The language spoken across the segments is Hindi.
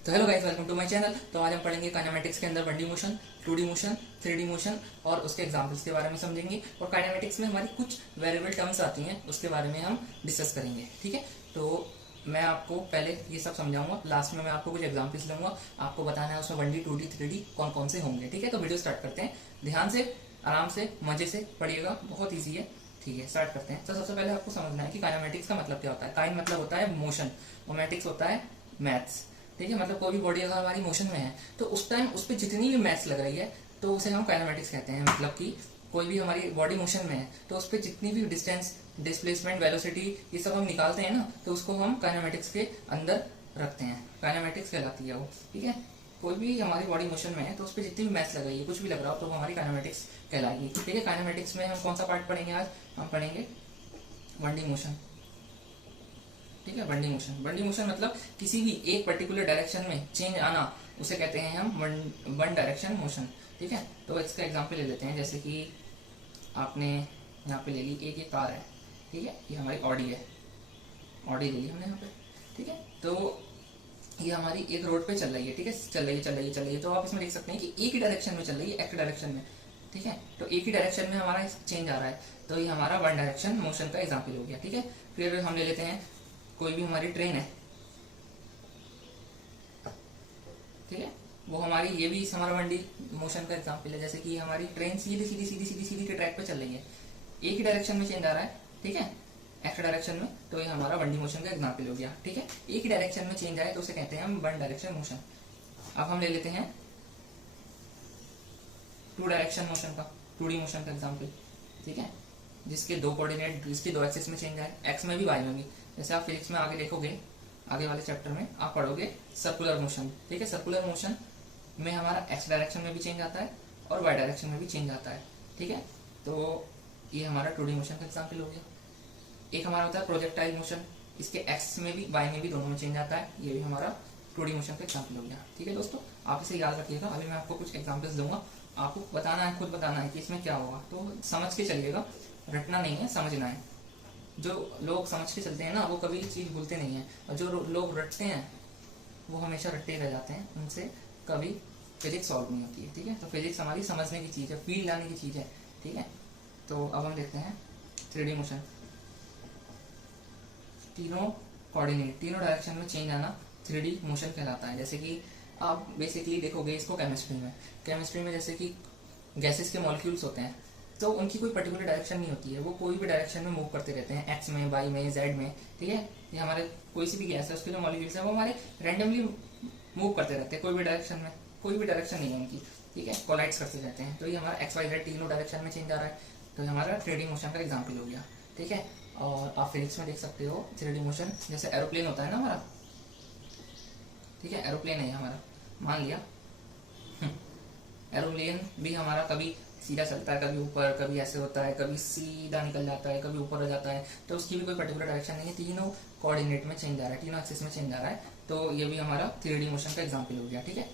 तो hello guys, welcome to my channel. तो आज हम पढ़ेंगे काइनेमेटिक्स के अंदर 1D motion, 2D motion, 3D motion और उसके एग्जांपल्स के बारे में समझेंगे। और काइनेमेटिक्स में हमारी कुछ वेरिएबल टर्म्स आती हैं, उसके बारे में हम डिस्कस करेंगे। ठीक है, तो मैं आपको पहले ये सब समझाऊंगा, लास्ट में मैं आपको कुछ एग्जाम्पल्स दूंगा, आपको बताना है उसमें 1D 2D 3D कौन कौन से होंगे। ठीक है, तो वीडियो स्टार्ट करते हैं। ध्यान से, आराम से, मजे से पढ़िएगा, बहुत ईजी है। ठीक है, स्टार्ट करते हैं। तो सबसे पहले आपको समझना है कि काइनेमेटिक्स का मतलब क्या होता है। काइन मतलब होता है मोशन, मोमेटिक्स होता है मैथ्स। ठीक है, मतलब कोई भी बॉडी अगर हमारी मोशन में है तो उस टाइम उस पर जितनी भी मैथ्स लग रही है तो उसे हम काइनेमेटिक्स कहते हैं। मतलब कि कोई भी हमारी बॉडी मोशन में है तो उस पर जितनी भी डिस्टेंस, डिस्प्लेसमेंट, वेलोसिटी, ये सब हम निकालते हैं ना, तो उसको हम काइनेमेटिक्स के अंदर रखते हैं। काइनेमेटिक्स कहलाती है वो। ठीक है, कोई भी हमारी बॉडी मोशन में है तो उस पर जितनी भी मैथ्स लग रही है, कुछ भी लग रहा हो, तो वो हमारी काइनेमेटिक्स कहलाएगी। ठीक है, काइनेमेटिक्स में हम कौन सा पार्ट पढ़ेंगे आज? हम पढ़ेंगे 1D मोशन। ठीक है, 1D मोशन। 1D मोशन मतलब किसी भी एक पर्टिकुलर डायरेक्शन में चेंज आना, उसे कहते हैं हम वन डायरेक्शन मोशन। ठीक है, तो इसका एग्जांपल ले लेते हैं। जैसे कि आपने यहाँ पे ले ली एक ये कार है। ठीक है, ये हमारी ऑडी है, ऑडी ले ली हमने यहाँ पे। ठीक है, तो ये हमारी एक रोड पे चल रही है। ठीक है, चल रही है। तो आप इसमें देख सकते हैं कि एक ही डायरेक्शन में चल रही है, एक्ट डायरेक्शन में। ठीक है, तो एक ही डायरेक्शन में हमारा चेंज आ रहा है, तो ये हमारा वन डायरेक्शन मोशन का एग्जाम्पल हो गया। ठीक है, फिर हम ले लेते हैं कोई भी हमारी ट्रेन है। ठीक है, वो हमारी, ये भी हमारा 1D मोशन का एग्जाम्पल है। जैसे कि हमारी ट्रेन सीधी सीधी सीधी सीधी सीधी के ट्रैक पे चल रही है, एक ही डायरेक्शन में चेंज आ रहा है। ठीक है, एक्ट डायरेक्शन में, तो ये हमारा 1D मोशन का एग्जाम्पल हो गया। ठीक है, एक ही डायरेक्शन में चेंज आए तो उसे कहते हैं हम वन डायरेक्शन मोशन। अब हम ले लेते हैं 2 डायरेक्शन मोशन का, 2D मोशन का एग्जाम्पल। ठीक है, जिसके दो कोऑर्डिनेट, जिसके दो एक्सिस में चेंज आए, एक्स में भी वाई में भी। जैसे आप फिजिक्स में आगे देखोगे, आगे वाले चैप्टर में आप पढ़ोगे सर्कुलर मोशन। ठीक है, सर्कुलर मोशन में हमारा एक्स डायरेक्शन में भी चेंज आता है और वाई डायरेक्शन में भी चेंज आता है। ठीक है, तो ये हमारा 2D मोशन का एग्जाम्पल हो गया। एक हमारा होता है प्रोजेक्टाइल मोशन, इसके एक्स में भी वाई में भी दोनों में चेंज आता है, ये भी हमारा 2D मोशन का एग्जाम्पल हो गया। ठीक है दोस्तों, आप इसे याद रखिएगा। अभी मैं आपको कुछ एग्जाम्पल्स दूंगा, आपको बताना है, खुद बताना है कि इसमें क्या होगा, तो समझ के चलिएगा, रटना नहीं है, समझना है। जो लोग समझ के चलते हैं ना, वो कभी चीज भूलते नहीं है, और जो लोग रटते हैं वो हमेशा रटते रह जाते हैं, उनसे कभी फिजिक्स सॉल्व नहीं होती है। ठीक है, तो फिजिक्स हमारी समझने की चीज है, फील लाने की चीज है। ठीक है, तो अब हम देखते हैं 3D मोशन। तीनों कोऑर्डिनेट, तीनों डायरेक्शन में चेंज आना 3D मोशन कहलाता है। जैसे कि आप बेसिकली देखोगे इसको केमिस्ट्री में जैसे कि गैसेस के मॉलिक्यूल्स होते हैं, तो उनकी कोई पर्टिकुलर डायरेक्शन नहीं होती है, वो कोई भी डायरेक्शन में मूव करते रहते हैं, एक्स में, वाई में, जेड में। ठीक है, ये हमारे कोई सी भी गैस है, उसके जो मॉलिक्यूल्स है वो हमारे रैंडमली मूव करते रहते हैं, कोई भी डायरेक्शन में, कोई भी डायरेक्शन नहीं है उनकी। ठीक है, कोलाइड्स करते रहते हैं, तो ये हमारा एक्स वाई जेड तीनों डायरेक्शन में चेंज आ रहा है, तो ये हमारा 3D मोशन का एग्जाम्पल हो गया। ठीक है, और आप फिजिक्स में देख सकते हो 3D मोशन, जैसे एरोप्लेन होता है ना हमारा। ठीक है, एरोप्लेन है हमारा, मान लिया एरोप्लेन भी हमारा कभी सीधा चलता है, कभी ऊपर, कभी ऐसे होता है, कभी सीधा निकल जाता है, कभी ऊपर हो जाता है, तो उसकी भी कोई पर्टिकुलर डायरेक्शन नहीं है, तीनों कोऑर्डिनेट में चेंज आ रहा है, तीनों एक्सिस में चेंज आ रहा है, तो ये भी हमारा 3D मोशन का एग्जाम्पल हो गया। ठीक है,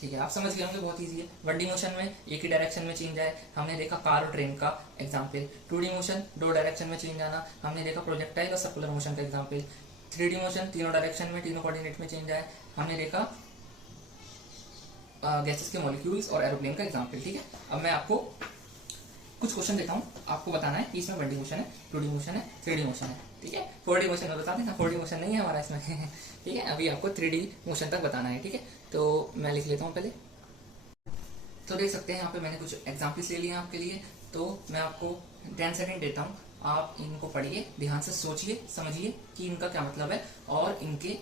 ठीक है, आप समझ गए होंगे, बहुत ईजी है। 1D मोशन में एक ही डायरेक्शन में चेंज आए, हमने देखा कार और ट्रेन का एग्जाम्पल। 2D मोशन, दो डायरेक्शन में चेंज आना, हमने देखा प्रोजेक्टाइल और सर्कुलर मोशन का एग्जाम्पल। 3D मोशन, तीनों डायरेक्शन में, तीनों कोऑर्डिनेट में चेंज आए, हमने देखा गैसेस के मॉलिक्यूल्स और एरोप्लेन का एग्जाम्पल। ठीक है, अब मैं आपको कुछ क्वेश्चन देता हूँ, आपको बताना है कि इसमें 1D मोशन है, 2D मोशन है, 3D मोशन है। ठीक है, 4D मोशन बता देना, 4D मोशन नहीं है हमारा इसमें ठीक है, अभी आपको 3D मोशन तक बताना है। ठीक है, तो मैं लिख लेता हूँ पहले। तो देख सकते हैं यहाँ पे मैंने कुछ एग्जाम्पल्स ले लिए हैं आपके लिए, तो मैं आपको 10 सेकेंड देता हूँ, आप इनको पढ़िए, ध्यान से सोचिए, समझिए कि इनका क्या मतलब है, और इनके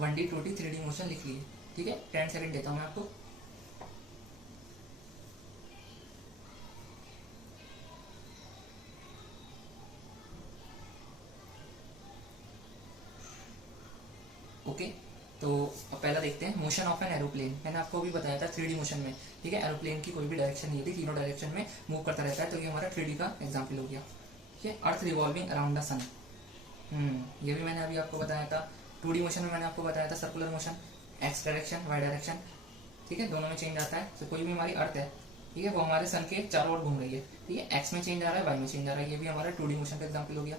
1D 2D 3D मोशन लिख लिए। ठीक है, 10 सेकेंड देता हूँ मैं आपको। ओके, तो अब पहला देखते हैं, मोशन ऑफ एन एरोप्लेन। मैंने आपको अभी बताया था 3D मोशन में। ठीक है, एरोप्लेन की कोई भी डायरेक्शन नहीं थी, तीनों डायरेक्शन में मूव करता रहता है, तो ये हमारा 3D का एग्जाम्पल हो गया। ठीक है, अर्थ रिवॉल्विंग अराउंड द सन, ये भी मैंने अभी आपको बताया था। 2D मोशन में मैंने आपको बताया था circular motion, X direction, Y direction. ठीक है, दोनों में चेंज आता है, तो कोई भी हमारी अर्थ है, ठीक है, वो हमारे सन के चारों ओर घूम रही है। ठीक है, एक्स में चेंज आ रहा है, वाई में चेंज आ रहा है, ये भी हमारा 2D मोशन का एग्जाम्पल हो गया।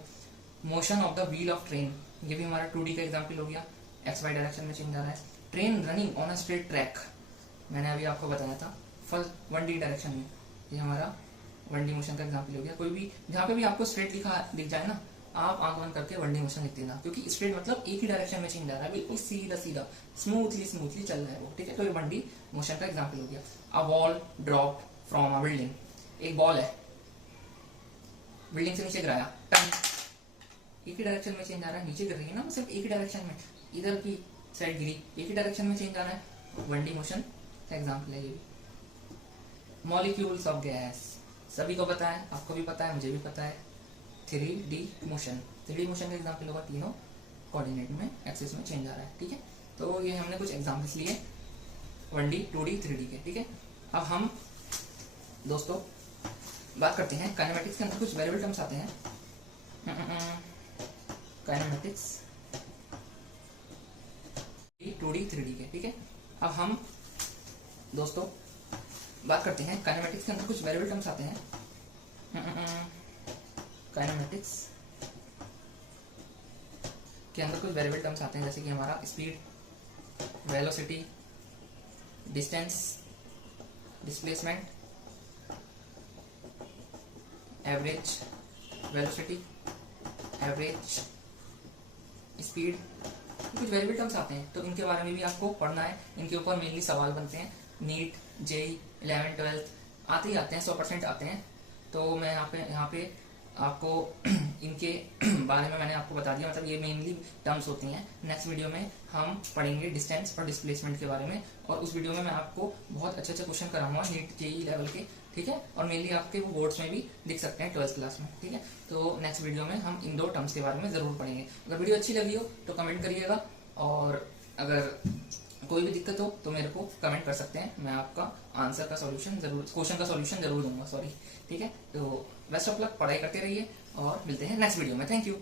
Motion of the wheel of train, ये भी हमारा 2D का एग्जाम्पल हो गया, एक्स वाई डायरेक्शन में चेंज आ रहा है। Train running on a straight track, मैंने अभी आपको बताया था, फर्स्ट 1D डायरेक्शन में, ये हमारा 1D मोशन का एग्जाम्पल हो गया। कोई भी जहाँ पे भी आपको स्ट्रेट लिखा दिख जाए ना, आप आंख बंद करके 1D मोशन लिख देना, क्योंकि स्ट्रेट मतलब एक ही डायरेक्शन में चेंज आ रहा है, बिल्कुल सीधा सीधा स्मूथली चल रहा है वो, ठीक है। तो ये 1D मोशन का एग्जाम्पल हो गया। A ball drop from a building, एक बॉल है बिल्डिंग से नीचे गिराया, एक ही डायरेक्शन में चेंज आ रहा है, नीचे गिर रही है ना, सिर्फ एक ही डायरेक्शन में, इधर की साइड गिरी, एक ही डायरेक्शन में चेंज आ रहा है, 1D मोशन का एग्जाम्पल है ये। मॉलिक्यूल्स ऑफ गैस, सभी को पता है, आपको भी पता है, मुझे भी पता है। 3D मोशन, 3D मोशन का एग्जाम्पल होगा, तीनों कोऑर्डिनेट में एक्सिस में चेंज आ रहा है, ठीक है। तो ये हमने कुछ एग्जाम्पल्स लिए 1D 2D 3D के, ठीक है। अब हम दोस्तों बात करते हैं काइनेमेटिक्स के अंदर कुछ वेरिएबल टर्म्स आते हैं, काइनेमेटिक्स 2D 3D के, ठीक है। अब हम दोस्तों बात करते हैं काइनेमेटिक्स के अंदर कुछ वेरिएबल टर्म्स आते हैं, काइनेमेटिक्स के अंदर कुछ वेरिएबल टर्म्स आते हैं, जैसे कि हमारा speed, velocity, distance, displacement, average velocity, average speed, कुछ वेरिएबल टर्म्स आते हैं। तो इनके बारे में भी आपको पढ़ना है, इनके ऊपर मेनली सवाल बनते हैं, नीट, जेई, 11th 12th आते ही आते हैं, 100% आते हैं। तो मैं यहाँ पे आपको इनके बारे में मैंने आपको बता दिया, मतलब ये मेनली टर्म्स होती हैं। नेक्स्ट वीडियो में हम पढ़ेंगे डिस्टेंस और डिस्प्लेसमेंट के बारे में, और उस वीडियो में मैं आपको बहुत अच्छे क्वेश्चन कराऊंगा नीट जेई लेवल के, ठीक है। और मेनली आपके वो बोर्ड्स में भी दिख सकते हैं 12th क्लास में, ठीक है। तो नेक्स्ट वीडियो में हम इन 2 टर्म्स के बारे में जरूर पढ़ेंगे। अगर वीडियो अच्छी लगी हो तो कमेंट करिएगा, और अगर कोई भी दिक्कत हो तो मेरे को कमेंट कर सकते हैं, मैं आपका आंसर का सॉल्यूशन जरूर, क्वेश्चन का सॉल्यूशन जरूर दूंगा, सॉरी, ठीक है। तो बेस्ट ऑफ लक, पढ़ाई करते रहिए और मिलते हैं नेक्स्ट वीडियो में। Thank you.